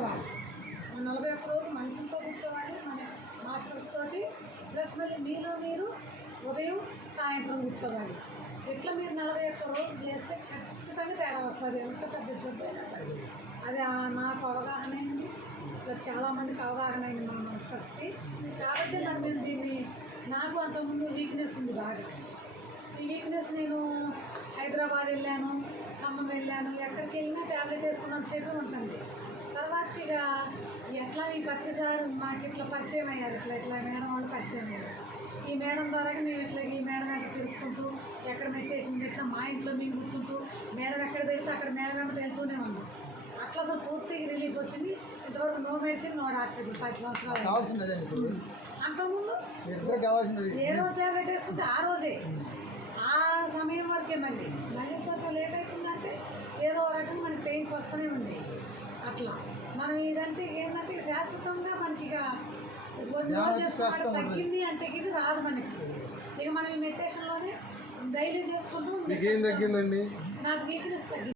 కూర్చోవాలి. నలభై ఒక్క రోజు మనుషులతో కూర్చోవాలి మన మాస్టర్స్ తోటి ప్లస్ మళ్ళీ మీలో మీరు ఉదయం సాయంత్రం కూర్చోవాలి. ఇట్లా మీరు నలభై ఒక్క రోజు చేస్తే ఖచ్చితంగా తేడా వస్తుంది. ఎంత పెద్ద జబ్బు. అది నాకు అవగాహన అయింది. ఇంకా చాలామందికి అవగాహన అయింది మా మాస్టర్స్కి. కాబట్టి మరి నేను దీన్ని నాకు అంతకుముందు వీక్నెస్ ఉంది బాగా. ఈ వీక్నెస్ నేను హైదరాబాద్ వెళ్ళాను ఖమ్మం వెళ్ళాను. ఎక్కడికి వెళ్ళినా ట్యాబ్లెట్ వేసుకున్నంతసేపు ఉంటుంది. తర్వాత ఇక ఎట్లా ఈ పత్రి సార్ మాకు ఇట్లా పరిచయం అయ్యారు ఇట్లా ఇట్లా మేడం వాళ్ళు పరిచయం అయ్యారు. ఈ మేడం ద్వారా మేము ఇట్లా ఈ మేడం ఎక్కడ తిరుగుకుంటూ ఎక్కడ మెడిటేషన్ పెట్టినా మా ఇంట్లో మేము కూర్చుంటూ మేడం ఎక్కడ పెడితే అక్కడ మేడం వెంబడి వెళ్తూనే ఉన్నాం. అట్లా అసలు పూర్తిగా రిలీఫ్ వచ్చింది. ఇంతవరకు నో మెడిసిన్ నో డాక్టర్ ఇప్పుడు పది సంవత్సరాలు అంతకుముందు. ఏ రోజు టాబ్లెట్ వేసుకుంటే ఆ రోజే. ఆ సమయం వరకే మళ్ళీ. మళ్ళీ కొంచెం లేట్ అవుతుందంటే ఏదో రకంగా మనకి పెయిన్స్ వస్తూనే ఉంది. అట్లా. మనం ఇదంటే ఏంటంటే శాశ్వతంగా మనకి ఇక. తగ్గింది అంటే ఇది రాదు మనకి. ఇక మనం ఈ మెడిటేషన్లోనే డైలీ చేసుకుంటూ నాకు వీక్నెస్ తగ్గింది.